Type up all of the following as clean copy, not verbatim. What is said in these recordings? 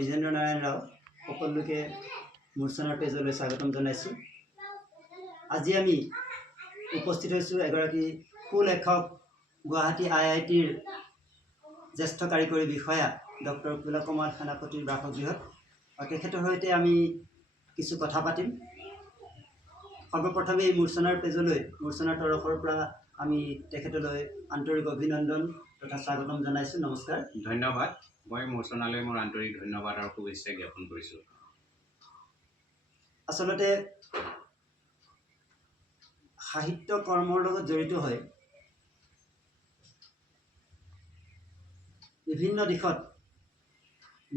দ্বিজেন্দ্ৰ নাৰায়ণ ৰাও সকলোকে মূৰ্ছনাৰ পেজলৈ স্বাগতম জনাইছোঁ। আজি আমি উপস্থিত হৈছোঁ এগৰাকী সুলেখক গুৱাহাটী IITৰ জ্যেষ্ঠ কাৰিকৰী বিষয়া ডক্টৰ কুলকুমাৰ সেনাপতিৰ বাসগৃহত। তেখেতৰ সৈতে আমি কিছু কথা পাতিম। সৰ্বপ্ৰথমে এই মূৰ্ছনাৰ পেজলৈ মূৰ্ছনাৰ তৰফৰ পৰা আমি তেখেতলৈ আন্তৰিক অভিনন্দন তথা স্বাগতম জনাইছোঁ। নমস্কাৰ। ধন্যবাদ। মই মূৰ্ছনালৈ মোৰ আন্তৰিক ধন্যবাদ আৰু শুভেচ্ছা জ্ঞাপন কৰিছোঁ। আচলতে সাহিত্য কৰ্মৰ লগত জড়িত হৈ বিভিন্ন দিশত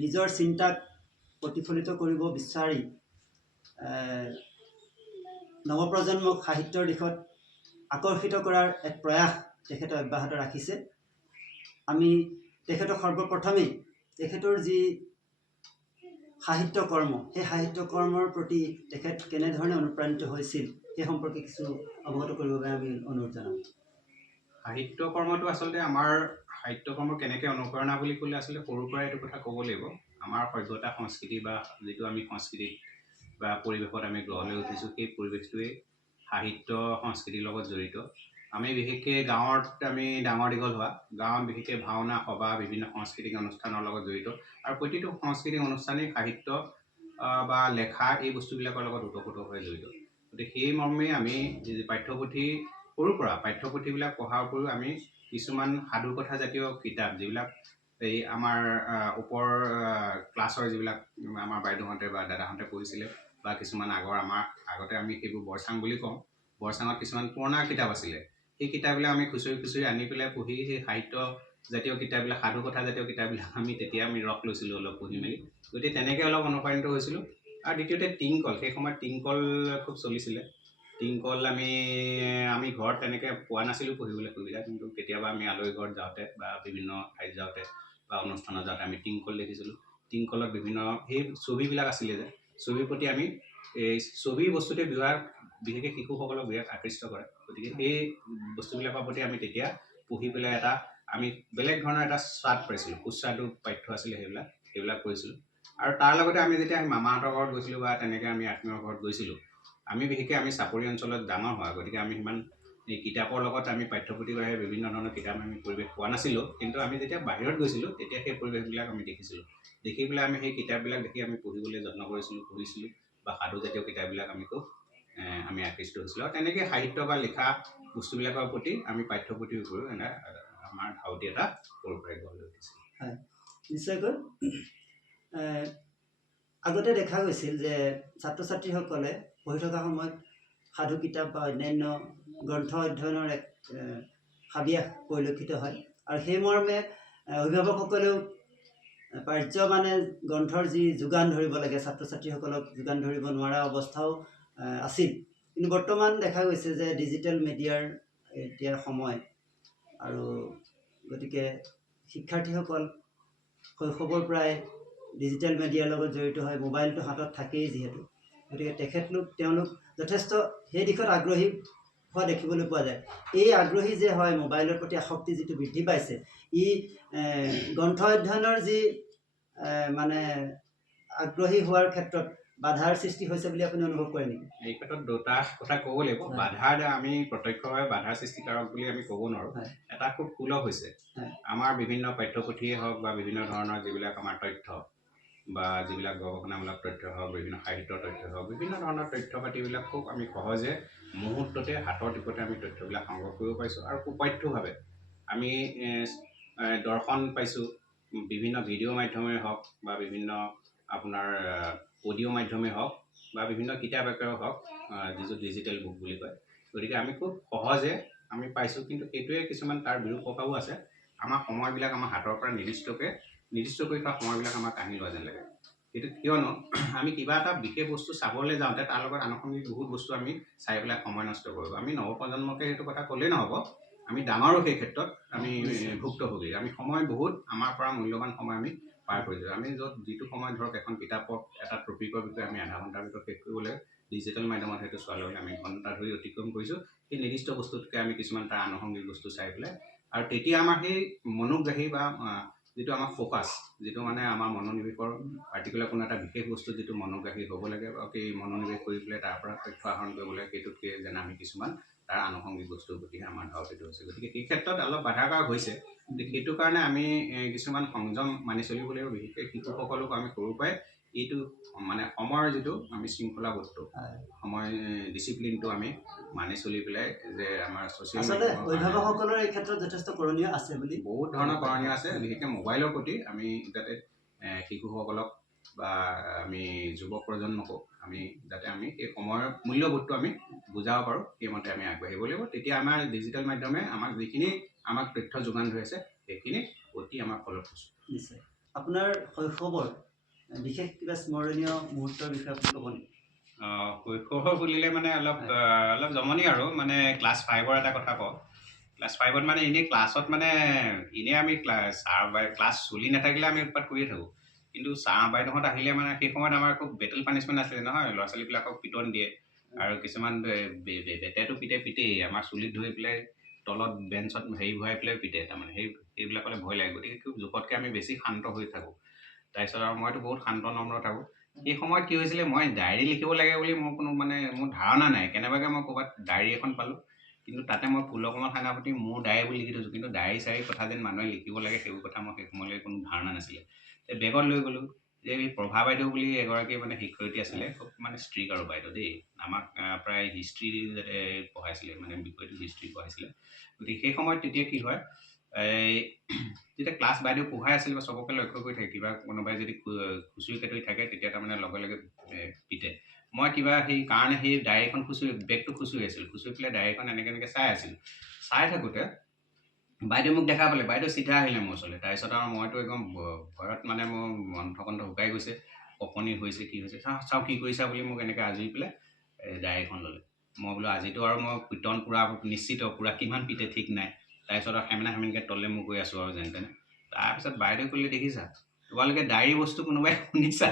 নিজৰ চিন্তাক প্ৰতিফলিত কৰিব বিচাৰি নৱপ্ৰজন্মক সাহিত্যৰ দিশত আকৰ্ষিত কৰাৰ এক প্ৰয়াস তেখেতে অব্যাহত ৰাখিছে। আমি তেখেতক সৰ্বপ্ৰথমেই তেখেতৰ যি সাহিত্য কৰ্ম, সেই সাহিত্য কৰ্মৰ প্ৰতি তেখেত কেনেধৰণে অনুপ্ৰাণিত হৈছিল সেই সম্পৰ্কে কিছু অৱগত কৰিবৰ বাবে আমি অনুৰোধ জনাম। সাহিত্য কৰ্মটো আচলতে আমাৰ সাহিত্য কৰ্ম কেনেকৈ অনুপ্ৰেৰণা বুলি ক'লে আচলতে সৰুৰ পৰাই এইটো কথা ক'ব লাগিব। আমাৰ সভ্যতা সংস্কৃতি বা যিটো আমি সংস্কৃতি বা পৰিৱেশত আমি গঢ় লৈ উঠিছোঁ, সেই পৰিৱেশটোৱে সাহিত্য সংস্কৃতিৰ লগত জড়িত। আমি বিশেষকৈ গাঁৱত আমি ডাঙৰ দীঘল হোৱা, গাঁৱত বিশেষকৈ ভাওনা সভা বিভিন্ন সাংস্কৃতিক অনুষ্ঠানৰ লগত জড়িত আৰু প্ৰতিটো সাংস্কৃতিক অনুষ্ঠানেই সাহিত্য বা লেখা এই বস্তুবিলাকৰ লগত ওতঃপ্ৰোত হৈ জড়িত। গতিকে সেই মৰ্মে আমি পাঠ্যপুথি সৰুৰ পৰা পাঠ্যপুথিবিলাক পঢ়াৰ উপৰিও আমি কিছুমান সাধু কথা জাতীয় কিতাপ যিবিলাক এই আমাৰ ওপৰ ক্লাছৰ যিবিলাক আমাৰ বাইদেউহঁতে বা দাদাহঁতে পঢ়িছিলে বা কিছুমান আমাৰ আগতে আমি সেইবোৰ বৰচাং বুলি কওঁ, বৰচাঙত কিছুমান পুৰণা কিতাপ আছিলে, সেই কিতাপবিলাক আমি খুচৰি খুচৰি আনি পেলাই পঢ়ি সেই সাহিত্য জাতীয় কিতাপবিলাক সাধু কথা জাতীয় কিতাপবিলাক তেতিয়া আমি ৰস লৈছিলোঁ অলপ পঢ়ি মেলি। গতিকে তেনেকৈ অলপ অনুপ্ৰাণিত হৈছিলোঁ। আৰু দ্বিতীয়তে টিংকল, সেই সময়ত টিংকল খুব চলিছিলে। টিংকল আমি ঘৰত তেনেকৈ পোৱা নাছিলোঁ পঢ়িবলৈ সুবিধা, কিন্তু কেতিয়াবা আমি আলহী ঘৰত যাওঁতে বা বিভিন্ন ঠাইত যাওঁতে বা অনুষ্ঠানত যাওঁতে আমি টিংকল দেখিছিলোঁ। টিংকলত বিভিন্ন সেই ছবিবিলাক আছিলে যে ছবিৰ প্ৰতি আমি এই ছবি বস্তুটোৱে বিশেষকৈ শিশুসকলক বিৰাট আকৃষ্ট কৰে। গতিকে সেই বস্তুবিলাকৰ প্ৰতি আমি তেতিয়া পঢ়ি পেলাই আমি বেলেগ ধৰণৰ এটা স্বাদ পাইছিলোঁ, সুস্বাদু পাঠ্য আছিলে সেইবিলাক কৰিছিলোঁ। আৰু তাৰ লগতে আমি যেতিয়া মামাহঁতৰ ঘৰত গৈছিলোঁ বা তেনেকৈ আমি আত্মীয়ৰ ঘৰত গৈছিলোঁ, আমি বিশেষকৈ আমি চাপৰি অঞ্চলত ডাঙৰ হোৱা, গতিকে আমি সিমান এই কিতাপৰ লগত আমি পাঠ্যপুথিৰ বাহিৰে বিভিন্ন ধৰণৰ কিতাপ আমি পৰিৱেশ পোৱা নাছিলোঁ। কিন্তু আমি যেতিয়া বাহিৰত গৈছিলোঁ তেতিয়া সেই পৰিৱেশবিলাক আমি দেখিছিলোঁ। দেখি পেলাই আমি সেই কিতাপবিলাক দেখি আমি পঢ়িবলৈ যত্ন পঢ়িছিলোঁ বা সাধুজাতীয় কিতাপবিলাক আমি আকৃষ্ট হৈছিলোঁ। আৰু তেনেকৈ সাহিত্য বা লিখা বস্তুবিলাকৰ প্ৰতি আমি পাঠ্যপুথিৰ উপৰিও আমাৰ ধাউতি এটা সৰুৰ পৰাই গঢ় লৈ উঠিছিল। হয়, নিশ্চয়কৈ। আগতে দেখা গৈছিল যে ছাত্ৰ ছাত্ৰীসকলে পঢ়ি থকা সময়ত সাধু কিতাপ বা অন্যান্য গ্ৰন্থ অধ্যয়নৰ এক হাবিয়াস পৰিলক্ষিত হয়। আৰু সেই মৰ্মে অভিভাৱকসকলেও গ্ৰন্থৰ যি যোগান ধৰিব লাগে, ছাত্ৰ ছাত্ৰীসকলক যোগান ধৰিব নোৱাৰা অৱস্থাও আছিল। কিন্তু বৰ্তমান দেখা গৈছে যে ডিজিটেল মিডিয়াৰ এতিয়া সময়, আৰু গতিকে শিক্ষাৰ্থীসকল শৈশৱৰ পৰাই ডিজিটেল মিডিয়াৰ লগত জড়িত হয়, মোবাইলটো হাতত থাকেই যিহেতু, গতিকে তেওঁলোক যথেষ্ট সেই দিশত আগ্ৰহী হোৱা দেখিবলৈ পোৱা যায়। এই আগ্ৰহী যে হয়, মোবাইলৰ প্ৰতি আসক্তি যিটো বৃদ্ধি পাইছে, ই গ্ৰন্থ অধ্যয়নৰ যি আগ্ৰহী হোৱাৰ ক্ষেত্ৰত বাধাৰ সৃষ্টি হৈছে বুলি আপুনি অনুভৱ কৰে নেকি? এই ক্ষেত্ৰত দুটা কথা ক'ব লাগিব। বাধাৰ আমি প্ৰত্যক্ষভাৱে বাধাৰ সৃষ্টিকাৰক বুলি আমি ক'ব নোৱাৰোঁ। এটা খুব সুলভ হৈছে, আমাৰ বিভিন্ন পাঠ্যপুথিয়ে হওক বা বিভিন্ন ধৰণৰ যিবিলাক আমাৰ তথ্য বা যিবিলাক গৱেষণামূলক তথ্য হওক, বিভিন্ন সাহিত্যৰ তথ্য হওক, বিভিন্ন ধৰণৰ তথ্য পাতিবিলাক খুব আমি সহজে মুহূৰ্ততে হাতৰ টিপতে আমি তথ্যবিলাক সংগ্ৰহ কৰিব পাৰিছোঁ। আৰু সুপাঠ্যভাৱে আমি দৰ্শন পাইছোঁ, বিভিন্ন ভিডিঅ' মাধ্যমেই হওক বা বিভিন্ন আপোনাৰ অডিঅ' মাধ্যমেই হওক বা বিভিন্ন কিতাপ আকাৰেও হওক, যিটো ডিজিটেল বুক বুলি কয়। গতিকে আমি খুব সহজে আমি পাইছোঁ। কিন্তু সেইটোৱে কিছুমান তাৰ বিৰূপ প্ৰভাৱো আছে। আমাৰ সময়বিলাক আমাৰ হাতৰ পৰা নিৰ্দিষ্ট কৰি থোৱা সময়বিলাক আমাৰ কাঢ়ি লোৱা যেন লাগে। সেইটো কিয়নো আমি কিবা এটা বিশেষ বস্তু চাবলৈ যাওঁতে তাৰ লগত আনুষংগিক বহুত বস্তু আমি চাই পেলাই সময় নষ্ট কৰোঁ। আমি নৱপ্ৰজন্মকে সেইটো কথা ক'লেই নহ'ব, আমি ডাঙৰো সেই ক্ষেত্ৰত আমি ভুক্তভোগী। আমি সময় বহুত আমাৰ পৰা মূল্যৱান সময় আমি পাৰ কৰি দিওঁ। আমি যিটো সময় ধৰক এখন কিতাপক এটা টপিকৰ বিষয়ে আমি আধা ঘণ্টাৰ ভিতৰত শেষ কৰিবলৈ ডিজিটেল মাধ্যমত সেইটো চোৱাৰ লগে আমি ঘণ্টা ধৰি অতিক্ৰম কৰিছোঁ, সেই নিৰ্দিষ্ট বস্তুতকৈ আমি কিছুমান তাৰ আনুষংগিক বস্তু চাই পেলাই, আৰু তেতিয়া আমাৰ সেই মনোগ্ৰাহী বা যিটো আমাৰ ফ'কাছ, যিটো মানে আমাৰ মনোনিৱেশৰ পাৰ্টিকুলাৰ কোনো এটা বিশেষ বস্তু যিটো মনোগ্ৰাহী হ'ব লাগে বা সেই মনোনিৱেশ কৰি পেলাই তাৰ পৰা তথ্য আহৰণ কৰিব লাগে, সেইটোতকৈ যেন আমি কিছুমান তাৰ আনুষংগিক বস্তুৰ প্ৰতিহে আমাৰ ধাউতিটো হৈছে। গতিকে সেই ক্ষেত্ৰত অলপ বাধাকাৰ হৈছে। গতিকে সেইটো কাৰণে আমি কিছুমান সংযম মানি চলিব লাগিব। বিশেষকৈ শিশুসকলক আমি সৰুৰ পৰাই এইটো মানে সময়ৰ যিটো আমি শৃংখলাবদ্ধ সময় ডিচিপ্লিনটো আমি মানি চলি পেলাই যে আমাৰ ছ'চিয়েল আচলতে অভিভাৱকসকলৰ এই ক্ষেত্ৰত যথেষ্ট কৰণীয় আছে বুলি বহুত ধৰণৰ কৰণীয় আছে। বিশেষকৈ মোবাইলৰ প্ৰতি আমি যাতে শিশুসকলক বা আমি যুৱ প্ৰজন্মকো আমি যাতে আমি এই সময়ৰ মূল্যবোধটো আমি বুজাব পাৰোঁ, সেইমতে আমি আগবাঢ়িব লাগিব। তেতিয়া আমাৰ ডিজিটেল মাধ্যমে আমাক যিখিনি আমাক তথ্য যোগান ধৰি আছে সেইখিনি অতি আমাৰ ফলপ্ৰসূ। নিশ্চয়। আপোনাৰ শৈশৱৰ বিশেষ কিবা স্মৰণীয় মুহূৰ্তৰ বিষয়ে আপুনি ক'ব নেকি? শৈশৱ বুলিলে মানে অলপ জমনি আৰু মানে ক্লাছ 5ৰ এটা কথা কওঁ। ক্লাছ 5ত মানে এনেই ক্লাছত মানে এনেই আমি ক্লাছ চলি নাথাকিলে আমি উৎপাত কৰিয়ে থাকোঁ। কিন্তু ছাৰ বাইদেউহঁত আহিলে মানে সেই সময়ত আমাৰ খুব বেটেল পানিছমেণ্ট আছিলে নহয়, ল'ৰা ছোৱালীবিলাকক পিটন দিয়ে আৰু কিছুমান বেটেটো পিটেই আমাৰ চুলিত ধৰি পেলাই তলত বেঞ্চত ভৰাই পেলাই পিটে। তাৰমানে সেইবিলাকলৈ ভয় লাগে। গতিকে খুব জোখতকৈ আমি বেছি শান্ত হৈ থাকোঁ। তাৰপিছত আৰু মইতো বহুত শান্ত নম্ৰ থাকোঁ। সেই সময়ত কি হৈছিলে, মই ডায়েৰী লিখিব লাগে বুলি মোৰ কোনো মানে মোৰ ধাৰণা নাই। কেনেবাকৈ মই ক'ৰবাত ডায়েৰী এখন পালোঁ, কিন্তু তাতে মই ফুলকমল সেনাপতি মোৰ ডায়েৰী বুলি লিখি থৈছোঁ। কিন্তু ডায়েৰী চায়েৰী কথা যেন মানুহে লিখিব লাগে সেইবোৰ কথা মই সেই সময়লৈ কোনো ধাৰণা নাছিলে। বেগত লৈ গ'লোঁ। যে এই প্ৰভা বাইদেউ বুলি এগৰাকী মানে শিক্ষয়িত্ৰী আছিলে, খুব মানে ষ্ট্ৰিক আৰু বাইদেউ দেই। আমাক প্ৰায় হিষ্ট্ৰী পঢ়াইছিলে, মানে বিষয়টো হিষ্ট্ৰী পঢ়াইছিলে। গতিকে সেই সময়ত তেতিয়া কি হয়, যেতিয়া ক্লাছ বাইদেউ পঢ়াই আছিল বা চবকে লক্ষ্য কৰি থাকে, কিবা কোনোবাই যদি খুচুৰি কাটুৰি থাকে তেতিয়া তাৰমানে লগে লগে পিটে। মই কিবা সেই কাৰণে সেই ডায়েৰীখন বেগটো খুচুৰি আছিলোঁ। খুচুৰি পেলাই ডায়েৰীখন এনেকৈ চাই আছিলোঁ। চাই থাকোঁতে বাইদেউ মোক দেখা পালে, বাইদেউ চিধা আহিলে মোৰ ওচৰলৈ। তাৰপিছত আৰু মইতো একদম ভয়ত মানে মোৰ কণ্ঠ শুকাই গৈছে, কঁপনি হৈছে, কি হৈছে, চাওঁ কি কৰিছা বুলি মোক এনেকৈ আজৰি পেলাই ডায়েৰীখন ল'লে। মই বোলো আজিতো আৰু মই পিটন পূৰা নিশ্চিত, পূৰা কিমান পিটে ঠিক নাই। তাৰপিছত আৰু সেমেনাকৈ তললৈ মোক গৈ আছোঁ আৰু যেন তেনে। তাৰপিছত বাইদেউ ক'লে, দেখিছা তোমালোকে ডায়েৰী বস্তু কোনোবাই শুনিছা?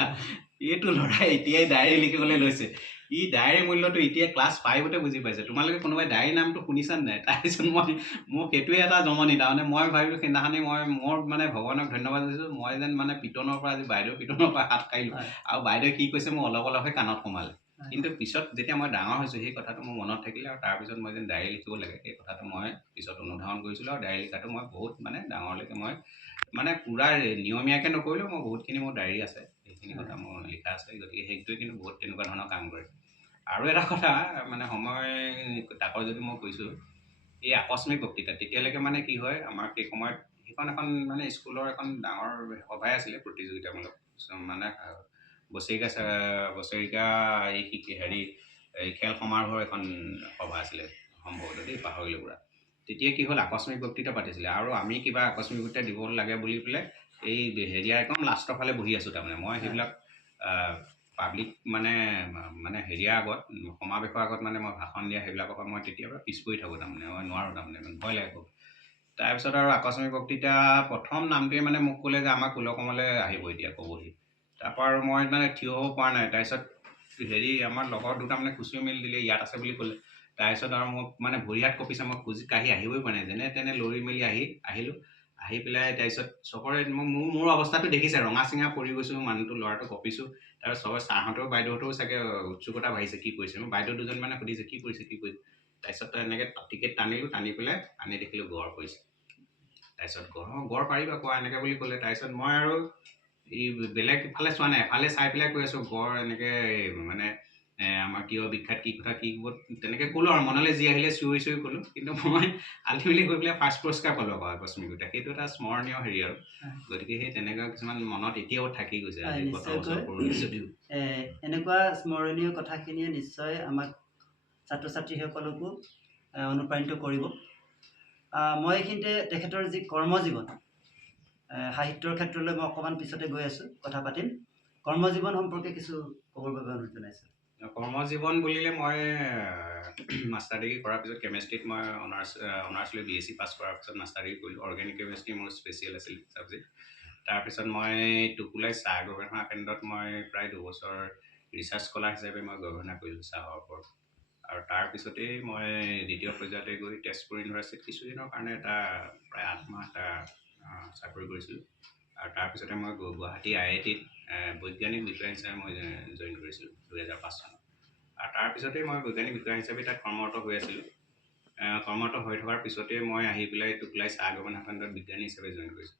এইটো ল'ৰাই এতিয়াই ডায়েৰী লিখিবলৈ লৈছে, ই ডায়েৰী মূল্যটো এতিয়া ক্লাছ 5তে বুজি পাইছে। তোমালোকে কোনোবাই ডায়েৰী নামটো শুনিছা নাই? তাৰপিছত মোক সেইটোৱে এটা জমনি। তাৰমানে মই ভাবিলোঁ সেইদিনাখনি মোৰ মানে ভগৱানক ধন্যবাদ দিছোঁ, মই যেন মানে পিটনৰ পৰা আজি বাইদেউ পিটনৰ পৰা হাত সাৰিলোঁ। আৰু বাইদেৱে কি কৈছে মোক অলপ অলপহে কাণত সোমালে। কিন্তু পিছত যেতিয়া মই ডাঙৰ হৈছোঁ সেই কথাটো মোৰ মনত থাকিলে, আৰু তাৰপিছত মই যেন ডায়েৰী লিখিব লাগে সেই কথাটো মই পিছত অনুধাৱন কৰিছিলোঁ। আৰু ডায়েৰী লিখাটো মই বহুত মানে ডাঙৰলৈকে মই মানে পূৰা নিয়মীয়াকৈ নকৰিলেও মই বহুতখিনি মোৰ ডায়েৰী আছে, সেইখিনি কথা মোৰ লিখা আছে। গতিকে সেইটোৱে কিন্তু বহুত তেনেকুৱা ধৰণৰ কাম কৰে। আৰু এটা কথা মানে সময় তাকৰ যদি মই কৈছোঁ, এই আকস্মিক বক্তৃতা তেতিয়ালৈকে মানে কি হয়, আমাৰ সেই সময়ত সেইখন এখন মানে স্কুলৰ এখন ডাঙৰ সভাই আছিলে, প্ৰতিযোগিতামূলক মানে বছৰেকীয়া এই খেল সমাৰোহৰ এখন সভা আছিলে সম্ভৱতঃ দেই, পাহৰিলোঁ পুৰা। তেতিয়া কি হ'ল, আকস্মিক বক্তৃতা পাতিছিলে আৰু আমি কিবা আকস্মিক বক্তৃতা দিব লাগে বুলি পেলাই এই একদম লাষ্টৰ ফালে বহি আছোঁ। তাৰমানে মই সেইবিলাক পাব্লিক মানে আগত সমাৱেশৰ আগত মানে মই ভাষণ দিয়া সেইবিলাকৰ পৰা মই তেতিয়াৰ পৰা পিছ পৰি থাকোঁ। তাৰমানে মই নোৱাৰোঁ, তাৰমানে ভয় লাগে খুব। তাৰপিছত আৰু আকস্মিক বক্তৃতা প্ৰথম নামটোৱে মানে মোক ক'লে যে আমাক ফুলকমললৈ আহিব এতিয়া ক'বহি। তাৰপৰা আৰু মই মানে থিয় হ'ব পৰা নাই। তাৰপিছত আমাৰ লগৰ দুটা মানে খুচুৰি মেলি দিলে, ইয়াত আছে বুলি ক'লে। তাৰপিছত আৰু মোক মানে ভৰি হাত কঁপিছে, মই কাঢ়ি আহিবই পৰা নাই। যেনে তেনে লৰি মেলি আহিলোঁ। আহি পেলাই তাৰপিছত চবৰে মোৰ অৱস্থাটো দেখিছে, ৰঙা চিঙা পৰি গৈছোঁ, মানুহটো ল'ৰাটো কঁপিছোঁ। তাৰপিছত চবৰে ছাৰহঁতেও বাইদেউহঁতেও চাগে উৎসুকতা বাঢ়িছে, কি কৰিছে। মোৰ বাইদেউ দুজন মানে সুধিছে, কি কৰিছে। তাৰপিছত এনেকৈ টিকেট টানিলোঁ, টানি পেলাই আনি দেখিলোঁ গড় পৰিছে। তাৰপিছত গড় পাৰিবা কোৱা এনেকৈ বুলি ক'লে। তাৰপিছত মই আৰু এই বেলেগ ইফালে চোৱা নাই, এফালে চাই পেলাই কৈ আছোঁ গড় এনেকৈ মানে আমাৰ কিয় বিখ্যাত, কি কথা, কি তেনেকৈ ক'লোঁ আৰু মনলৈ যি আহিলে চিঞৰি ক'লোঁ। কিন্তু মই আল্টিমেটলি গৈ পেলাই ফাৰ্ষ্ট পুৰস্কাৰ পালোঁ আকৌ আকস্মিকতা। সেইটো এটা স্মৰণীয় হেৰি আৰু। গতিকে সেই তেনেকুৱা কিছুমান মনত এতিয়াও থাকি গৈছে, আজি কত বছৰ পুৰণি যদিও। এনেকুৱা স্মৰণীয় কথাখিনিয়ে নিশ্চয় আমাক ছাত্ৰ ছাত্ৰীসকলকো অনুপ্ৰাণিত কৰিব। মই এইখিনিতে তেখেতৰ যি কৰ্মজীৱন, সাহিত্যৰ ক্ষেত্ৰলৈ মই অকণমান পিছতে গৈ আছোঁ, কথা পাতিম। কৰ্মজীৱন সম্পৰ্কে কিছু ক'বৰ বাবে অনুৰোধ জনাইছোঁ। কৰ্মজীৱন বুলিলে মই মাষ্টাৰ ডিগ্ৰী কৰাৰ পিছত কেমেষ্ট্ৰিত মই অনাৰ্ছ লৈ BSc পাছ কৰাৰ পিছত মাষ্টাৰ ডিগ্ৰী কৰিলোঁ। অৰ্গেনিক কেমেষ্ট্ৰি মোৰ স্পেচিয়েল আছিল ছাবজেক্ট। তাৰপিছত মই টুকুলাই চাহ গৱেষণা কেন্দ্ৰত মই প্ৰায় 2 বছৰ ৰিচাৰ্চ স্কলাৰ হিচাপে মই গৱেষণা কৰিলোঁ চাহৰ ওপৰত। আৰু তাৰপিছতেই মই দ্বিতীয় পৰ্যায়তে গৈ তেজপুৰ ইউনিভাৰ্চিটিত কিছুদিনৰ কাৰণে প্ৰায় 8 মাহ এটা চাকৰি কৰিছিলোঁ। আৰু তাৰপিছতে মই গুৱাহাটী IIT-ত বৈজ্ঞানিক বিষয়া হিচাপে মই জইন কৰিছিলোঁ 2005 চনত। আৰু তাৰপিছতেই মই বৈজ্ঞানিক বিষয়া হিচাপে তাত কৰ্মৰত হৈ আছিলোঁ। কৰ্মৰত হৈ থকাৰ পিছতে মই আহি পেলাই টোকোলাই চাহ গৱেষণা কেন্দ্ৰত বিজ্ঞানী হিচাপে জইন কৰিছোঁ।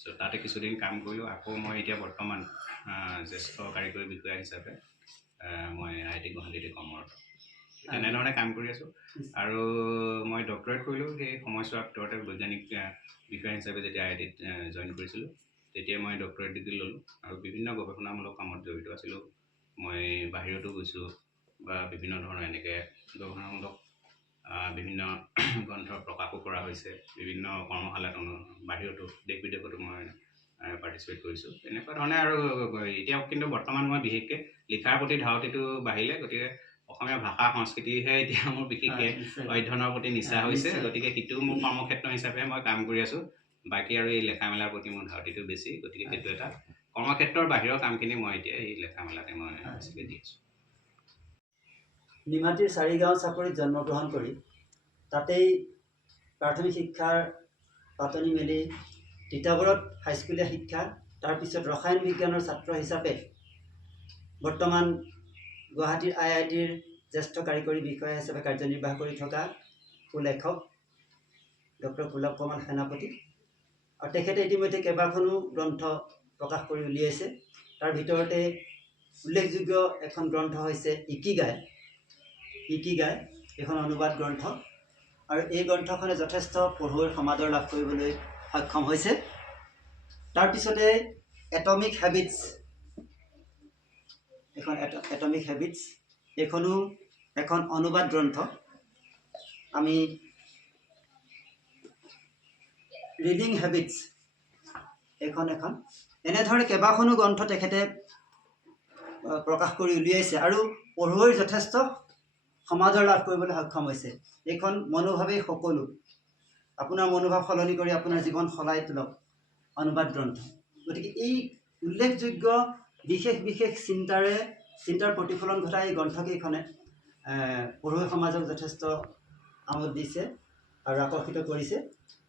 চ' তাতে কিছুদিন কাম কৰিলোঁ। আকৌ মই এতিয়া বৰ্তমান জ্যেষ্ঠ কাৰিকৰী বিষয়া হিচাপে মই IIT গুৱাহাটীতে কৰ্মৰত। তেনেধৰণে কাম কৰি আছোঁ। আৰু মই ডক্টৰেট কৰিলোঁ সেই সময়ছোৱাৰ ভিতৰতে বৈজ্ঞানিক বিষয়া হিচাপে যেতিয়া IIT-ত জইন কৰিছিলোঁ, তেতিয়া মই ডক্টৰেট ডিগ্ৰী ল'লোঁ আৰু বিভিন্ন গৱেষণামূলক কামত জড়িত আছিলোঁ। মই বাহিৰতো গৈছোঁ বা বিভিন্ন ধৰণৰ এনেকৈ গৱেষণামূলক বিভিন্ন গ্ৰন্থ প্ৰকাশো কৰা হৈছে। বিভিন্ন কৰ্মশালাত বাহিৰতো দেশ বিদেশতো মই পাৰ্টিচিপেট কৰিছোঁ। তেনেকুৱা ধৰণে আৰু এতিয়া কিন্তু বৰ্তমান মই বিশেষকৈ লিখাৰ প্ৰতি ধাউতিটো বাঢ়িলে, গতিকে অসমীয়া ভাষা সংস্কৃতিহে এতিয়া মোৰ বিশেষকৈ অধ্যয়নৰ প্ৰতি নিচা হৈছে। গতিকে সিটো মোৰ কৰ্মক্ষেত্ৰ হিচাপে মই কাম কৰি আছোঁ। বাকী আৰু এই লেখা মেলাৰ প্ৰতি মোৰ ধাউতিটো বেছি, গতিকে সেইটো এটা কৰ্মক্ষেত্ৰৰ বাহিৰৰ কামখিনি মই এতিয়া এই লেখা মেলাতে মই বেছিকৈ দি আছোঁ। নিমাতীৰ চাৰিগাঁও চাপৰিত জন্মগ্ৰহণ কৰি তাতেই প্ৰাথমিক শিক্ষাৰ পাতনি মেলি তিতাবৰত হাইস্কুলীয়া শিক্ষা, তাৰপিছত ৰসায়ন বিজ্ঞানৰ ছাত্ৰ হিচাপে বৰ্তমান গুৱাহাটীৰ IIT-ৰ জ্যেষ্ঠ কাৰিকৰী বিষয়া হিচাপে কাৰ্যনিৰ্বাহ কৰি থকা সুলেখক ডক্টৰ পুলক কুমাৰ সেনাপতি। আৰু তেখেতে ইতিমধ্যে কেইবাখনো গ্ৰন্থ প্ৰকাশ কৰি উলিয়াইছে। তাৰ ভিতৰতে উল্লেখযোগ্য এখন গ্ৰন্থ হৈছে ইকিগাই। এখন অনুবাদ গ্ৰন্থ, আৰু এই গ্ৰন্থখনে যথেষ্ট পঢ়ুৱৈৰ সমাদৰ লাভ কৰিবলৈ সক্ষম হৈছে। তাৰপিছতে এটমিক হেবিটছ, এইখনো এখন অনুবাদ গ্ৰন্থ। আমি ৰিডিং হেবিটছ এখন এনেধৰণে কেইবাখনো গ্ৰন্থ তেখেতে প্ৰকাশ কৰি উলিয়াইছে আৰু পঢ়ুৱৈৰ যথেষ্ট সমাদৰ লাভ কৰিবলৈ সক্ষম হৈছে। এইখন মনোভাৱেই সকলো, আপোনাৰ মনোভাৱ সলনি কৰি আপোনাৰ জীৱন সলাই তোলক অনুবাদ গ্ৰন্থ। গতিকে এই উল্লেখযোগ্য বিশেষ চিন্তাৰ প্ৰতিফলন ঘটাই এই গ্ৰন্থকেইখনে পঢ়ুৱৈ সমাজক যথেষ্ট আমোদ দিছে আৰু আকৰ্ষিত কৰিছে।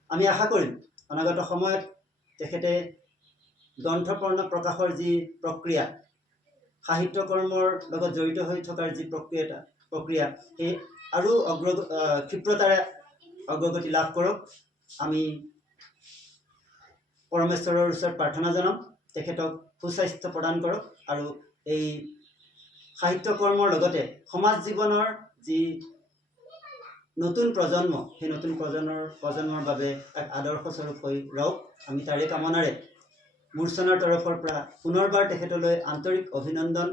আমি আশা কৰিম অনাগত সময়ত তেখেতে গ্ৰন্থ প্ৰকাশৰ যি প্ৰক্ৰিয়া, সাহিত্য কৰ্মৰ লগত জড়িত হৈ থকাৰ যি প্ৰক্ৰিয়া সেই আৰু ক্ষিপ্ৰতাৰে অগ্ৰগতি লাভ কৰক। আমি পৰমেশ্বৰৰ ওচৰত প্ৰাৰ্থনা জনাম তেখেতক সুস্বাস্থ্য প্ৰদান কৰক আৰু এই সাহিত্য কৰ্মৰ লগতে সমাজ জীৱনৰ যি নতুন প্ৰজন্ম, সেই নতুন প্ৰজন্মৰ বাবে এক আদৰ্শস্বৰূপ হৈ ৰওক। আমি তাৰে কামনাৰে মূৰ্ছনাৰ তৰফৰ পৰা পুনৰবাৰ তেখেতলৈ আন্তৰিক অভিনন্দন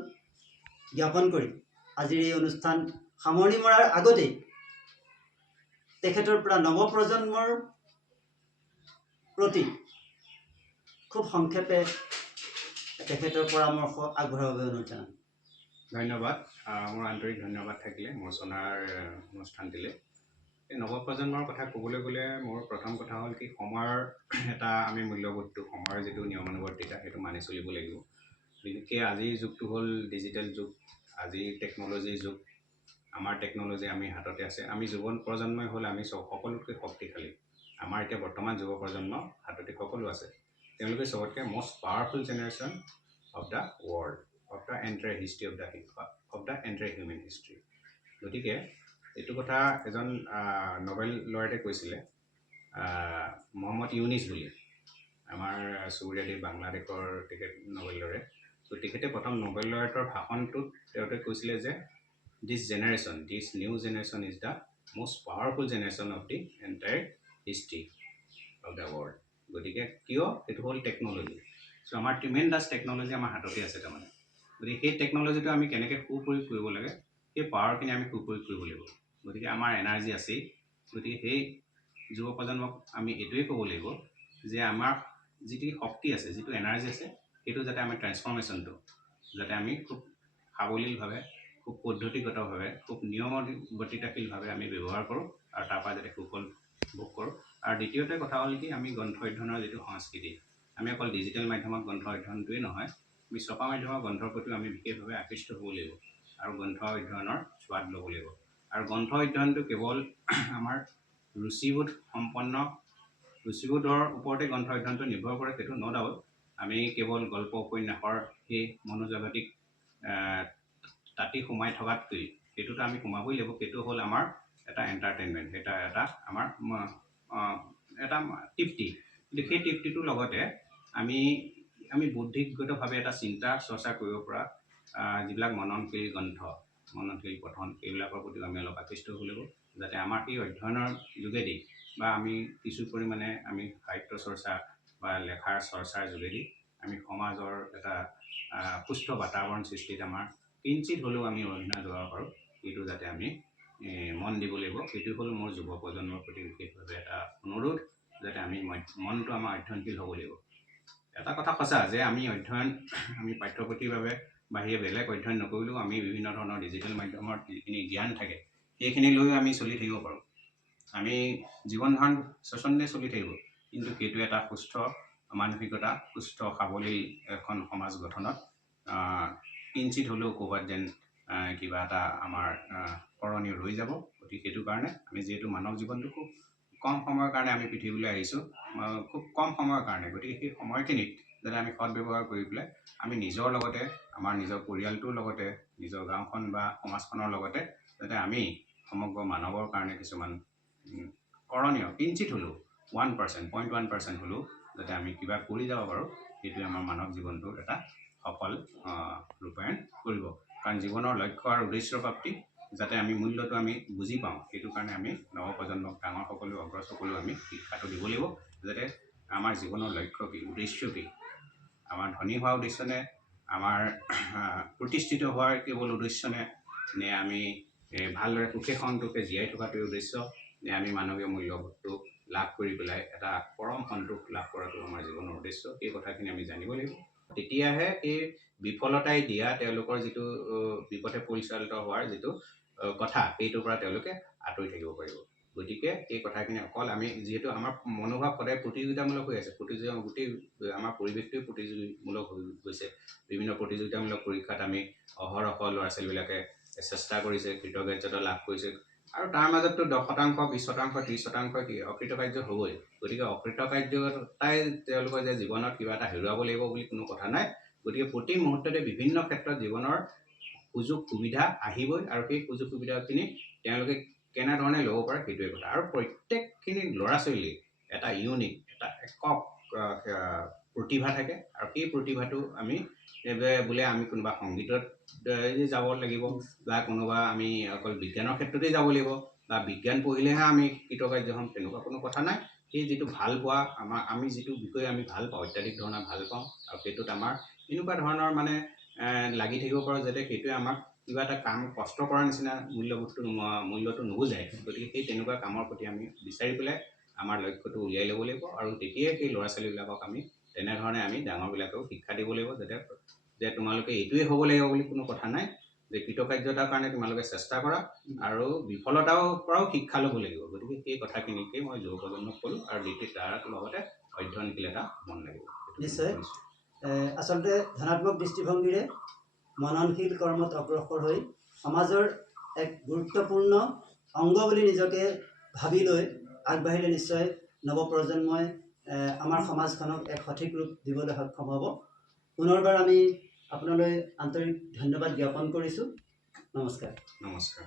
জ্ঞাপন কৰি আজিৰ এই অনুষ্ঠান সামৰণি মৰাৰ আগতেই তেখেতৰ পৰা নৱপ্ৰজন্মৰ প্ৰতি খুব সংক্ষেপে তেখেতৰ পৰামৰ্শ আগবঢ়াবৰ বাবে অনুৰোধ জনাম। ধন্যবাদ। মোৰ আন্তৰিক ধন্যবাদ থাকিলে মূৰ্ছনাৰ অনুষ্ঠানটিলে। এই নৱপ্ৰজন্মৰ কথা ক'বলৈ গ'লে মোৰ প্ৰথম কথা হ'ল কি, সময়ৰ এটা আমি মূল্যবোধটো, সময়ৰ যিটো নিয়মানুৱৰ্তিতা সেইটো মানি চলিব লাগিব। বিশেষকৈ আজিৰ যুগটো হ'ল ডিজিটেল যুগ, আজি টেকন'লজিৰ যুগ। আমাৰ টেকন'লজি আমি হাততে আছে। আমি যুৱ প্ৰজন্মই হ'ল আমি সকলোতকৈ শক্তিশালী। আমাৰ এতিয়া বৰ্তমান যুৱ প্ৰজন্ম হাততে সকলো আছে। তেওঁলোকে চবতকৈ most powerful generation of the world, of the entire history of the entire human history. গতিকে এইটো কথা এজন নবেল লয়েটে কৈছিলে, মহম্মদ ইউনিছ বুলি, আমাৰ চুবুৰীয়া দেশ বাংলাদেশৰ তেখেত নবেল লয়েট। ত' তেখেতে প্ৰথম নবেল লয়েটৰ ভাষণটোত তেওঁতে কৈছিলে যে this new generation is the most powerful generation of the entire history of the world. গতিকে কিয়? সেইটো হ'ল টেকন'লজি। চ' আমাৰ ট্ৰিমেণ্ডাছ টেকন'লজি আমাৰ হাততে আছে তাৰমানে। গতিকে সেই টেকন'লজিটো আমি কেনেকৈ সুপ্ৰয়োগ কৰিব লাগে, সেই পাৱাৰখিনি আমি সুপ্ৰয়োগ কৰিব লাগিব। গতিকে আমাৰ এনাৰ্জি আছেই। গতিকে সেই যুৱ প্ৰজন্মক আমি এইটোৱেই ক'ব লাগিব যে আমাৰ যিটো শক্তি আছে, যিটো এনাৰ্জি আছে, সেইটো যাতে আমি ট্ৰেন্সফৰ্মেশ্যনটো যাতে আমি খুব সাৱলীলভাৱে, খুব পদ্ধতিগতভাৱে, খুব নিয়মগতিশীলভাৱে আমি ব্যৱহাৰ কৰোঁ আৰু তাৰপৰা যাতে সুফল ভোগ কৰোঁ। আৰু দ্বিতীয়তে কথা হ'ল কি, আমি গ্ৰন্থ অধ্যয়নৰ যিটো সংস্কৃতি, আমি অকল ডিজিটেল মাধ্যমত গ্ৰন্থ অধ্যয়নটোৱেই নহয়, আমি ছপা মাধ্যমৰ গ্ৰন্থৰ প্ৰতিও আমি বিশেষভাৱে আকৃষ্ট হ'ব লাগিব আৰু গ্ৰন্থ অধ্যয়নৰ স্বাদ ল'ব লাগিব। আৰু গ্ৰন্থ অধ্যয়নটো কেৱল আমাৰ ৰুচিবোধ সম্পন্ন ৰুচিবোধৰ ওপৰতে গ্ৰন্থ অধ্যয়নটো নিৰ্ভৰ কৰে, সেইটো ন' ডাউট। আমি কেৱল গল্প উপন্যাসৰ সেই মনোজগতিক তাতি সোমাই থকাতকৈ সেইটোতো আমি সোমাবই লাগিব। সেইটো হ'ল আমাৰ এটা এণ্টাৰটেইনমেণ্ট, এটা আমাৰ এটা তৃপ্তি। কিন্তু সেই তৃপ্তিটোৰ লগতে আমি বুদ্ধিগতভাৱে এটা চিন্তা চৰ্চা কৰিব পৰা যিবিলাক মননশীল গ্ৰন্থ, মননশীল পঠন, সেইবিলাকৰ প্ৰতিও আমি অলপ আকৃষ্ট হ'ব লাগিব, যাতে আমাৰ সেই অধ্যয়নৰ যোগেদি বা আমি কিছু পৰিমাণে আমি সাহিত্য চৰ্চা বা লেখাৰ চৰ্চাৰ যোগেদি আমি সমাজৰ এটা সুস্থ বাতাবৰণ সৃষ্টিত আমাৰ কিঞ্চিত হ'লেও আমি অৰিহণা যোগাব পাৰোঁ, সেইটো যাতে আমি মন দিব লাগিব। সেইটো হ'ল মোৰ যুৱ প্ৰজন্মৰ প্ৰতি বিশেষভাৱে এটা অনুৰোধ, যাতে আমি মনটো আমাৰ অধ্যয়নশীল হ'ব লাগিব। এটা কথা সঁচা যে আমি পাঠ্যপুথিৰ বাবে বাহিৰে বেলেগ অধ্যয়ন নকৰিলেও আমি বিভিন্ন ধৰণৰ ডিজিটেল মাধ্যমৰ যিখিনি জ্ঞান থাকে সেইখিনি লৈ আমি চলি থাকিব পাৰোঁ। আমি জীৱন ধাৰণ স্বচ্ছন্দে চলি থাকিব, কিন্তু সেইটো এটা সুস্থ মানসিকতা, সুস্থ সাৱলীল এখন সমাজ গঠনত কিঞ্চিত হ'লেও ক'ৰবাত যেন কিবা এটা আমাৰ কৰণীয় ৰৈ যাব। গতিকে সেইটো কাৰণে আমি যিহেতু মানৱ জীৱনটো খুব কম সময়ৰ কাৰণে আমি পৃথিৱীলৈ আহিছোঁ, খুব কম সময়ৰ কাৰণে, গতিকে সেই সময়খিনিত যাতে আমি সদব্যৱহাৰ কৰি পেলাই আমি নিজৰ লগতে আমাৰ নিজৰ পৰিয়ালটোৰ লগতে নিজৰ গাঁওখন বা সমাজখনৰ লগতে যাতে আমি সমগ্ৰ মানৱৰ কাৰণে কিছুমান কৰণীয় কিঞ্চিত হ'লেও 1%, 0.1% হ'লেও যাতে আমি কিবা কৰি যাব পাৰোঁ, সেইটোৱে আমাৰ মানৱ জীৱনটোৰ এটা সফল ৰূপায়ণ কৰিব। কাৰণ জীৱনৰ লক্ষ্য আৰু উদ্দেশ্য প্ৰাপ্তি যাতে আমি মূল্যটো আমি বুজি পাওঁ, সেইটো কাৰণে আমি নৱপ্ৰজন্মক, ডাঙৰ সকলো, অগ্ৰজ সকলেও আমি শিক্ষাটো দিব লাগিব, যাতে আমাৰ জীৱনৰ লক্ষ্য কি, উদ্দেশ্য কি, আমাৰ ধনী হোৱা উদ্দেশ্য নে, আমাৰ প্ৰতিষ্ঠিত হোৱাৰ কেৱল উদ্দেশ্য নে আমি ভালদৰে সুখে সন্তোষে জীয়াই থকাটোৱে উদ্দেশ্য, নে আমি মানৱীয় মূল্যবোধটো লাভ কৰি পেলাই এটা পৰম সন্তোষ লাভ কৰাটো আমাৰ জীৱনৰ উদ্দেশ্য। এই কথাখিনি আমি জানিব লাগিব। তেতিয়াহে এই বিফলতাই দিয়া তেওঁলোকৰ যিটো বিপথে পৰিচালিত হোৱাৰ যিটো কথা, সেইটোৰ পৰা তেওঁলোকে আঁতৰি থাকিব পাৰিব। গতিকে এই কথাখিনি অকল আমি যিহেতু আমাৰ মনোভাৱ সদায় প্ৰতিযোগিতামূলক হৈ আছে, গোটেই আমাৰ পৰিৱেশটোৱে প্ৰতিযোগিতামূলক হৈ গৈছে। বিভিন্ন প্ৰতিযোগিতামূলক পৰীক্ষাত আমি অহৰহ ল'ৰা ছোৱালীবিলাকে চেষ্টা কৰিছে, কৃতকাৰ্যতা লাভ কৰিছে, আৰু তাৰ মাজততো 10%, 20%, 30% অকৃতকাৰ্য হ'বই। গতিকে অকৃতকাৰ্যতাই তেওঁলোকৰ যে জীৱনত কিবা এটা হেৰুৱাব লাগিব বুলি কোনো কথা নাই। গতিকে প্ৰতি মুহূৰ্ততে বিভিন্ন ক্ষেত্ৰত জীৱনৰ সুযোগ সুবিধা আহিবই, আৰু সেই সুযোগ সুবিধাখিনি তেওঁলোকে কেনেধৰণে ল'ব পাৰে সেইটোৱে কথা। আৰু প্ৰত্যেকখিনি ল'ৰা ছোৱালীৰ এটা ইউনিক, এটা একক প্ৰতিভা থাকে, আৰু সেই প্ৰতিভাটো আমি বোলে আমি কোনোবা সংগীতত যাব লাগিব, বা কোনোবা আমি অকল বিজ্ঞানৰ ক্ষেত্ৰতেই যাব লাগিব, বা বিজ্ঞান পঢ়িলেহে আমি কৃতকাৰ্য হ'ম, তেনেকুৱা কোনো কথা নাই। সেই যিটো ভাল পোৱা, আমি যিটো বিষয়ে আমি ভাল পাওঁ, অত্যাধিক ধৰণৰ ভাল পাওঁ, আৰু সেইটোত আমাৰ এনেকুৱা ধৰণৰ মানে লাগি থাকিব পাৰোঁ যাতে সেইটোৱে আমাক কিবা এটা কাম কষ্ট কৰাৰ নিচিনা মূল্যটো নুবুজায়। গতিকে সেই তেনেকুৱা কামৰ প্ৰতি আমি বিচাৰি পেলাই আমাৰ লক্ষ্যটো উলিয়াই ল'ব লাগিব, আৰু তেতিয়াই সেই ল'ৰা ছোৱালীবিলাকক আমি তেনেধৰণে আমি ডাঙৰবিলাকেও শিক্ষা দিব লাগিব, যে তোমালোকে এইটোৱে হ'ব লাগিব বুলি কোনো কথা নাই, যে কৃতকাৰ্যতাৰ কাৰণে তোমালোকে চেষ্টা কৰা, আৰু বিফলতাৰ পৰাও শিক্ষা ল'ব লাগিব। গতিকে সেই কথাখিনিকে মই যুৱ প্ৰজন্মক ক'লোঁ, আৰু তাৰ লগতে অধ্যয়নশীলতা মন লাগিব। নিশ্চয়। আচলতে ধনাত্মক দৃষ্টিভংগীৰে মননশীল কৰ্মত অগ্ৰসৰ হৈ সমাজৰ এক গুৰুত্বপূৰ্ণ অংগ বুলি নিজকে ভাবি লৈ আগবাঢ়িলে নিশ্চয় নৱপ্ৰজন্মই আমাৰ সমাজখনক এক সঠিক ৰূপ দিবলৈ সক্ষম হ'ব। পুনৰবাৰ আমি আপোনালৈ আন্তৰিক ধন্যবাদ জ্ঞাপন কৰিছোঁ। নমস্কাৰ। নমস্কাৰ।